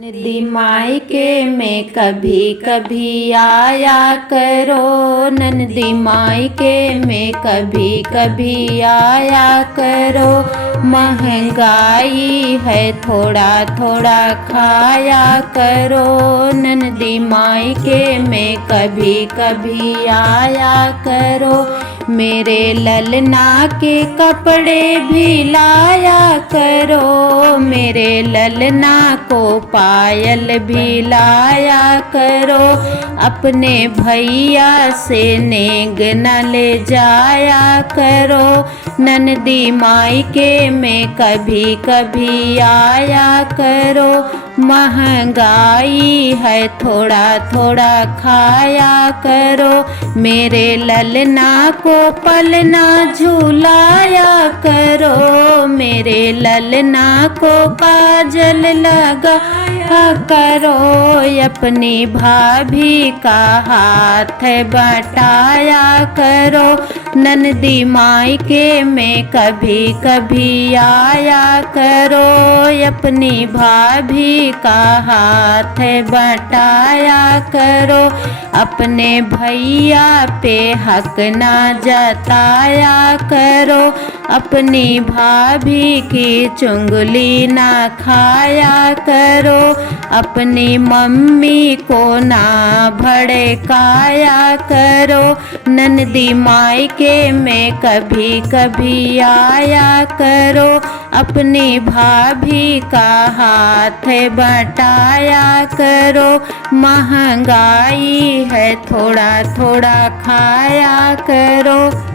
नदी मायके में कभी कभी आया करो, नंदी मायके में कभी कभी आया करो। महंगाई है थोड़ा थोड़ा खाया करो, नंदी मायके में कभी कभी आया करो। मेरे ललना के कपड़े भी लाया करो, मेरे ललना को पायल भी लाया करो। अपने भैया से नेग न ले जाया करो, नंदी मायके में कभी कभी आया करो। महंगाई है थोड़ा थोड़ा खाया करो, मेरे ललना को पलना झूलाया करो, मेरे ललना को काजल लगाया करो। अपनी भाभी का हाथ बटाया करो, नंदी मायके में कभी कभी आया करो। अपनी भाभी का हाथ बटाया करो, अपने भैया पे हक ना जताया करो। अपनी भाभी की चुंगली ना खाया करो, अपनी मम्मी को ना भड़काया करो। नंदी मायके में कभी कभी आया करो, अपनी भाभी का हाथ बटाया करो। महंगाई है थोड़ा थोड़ा खाया करो।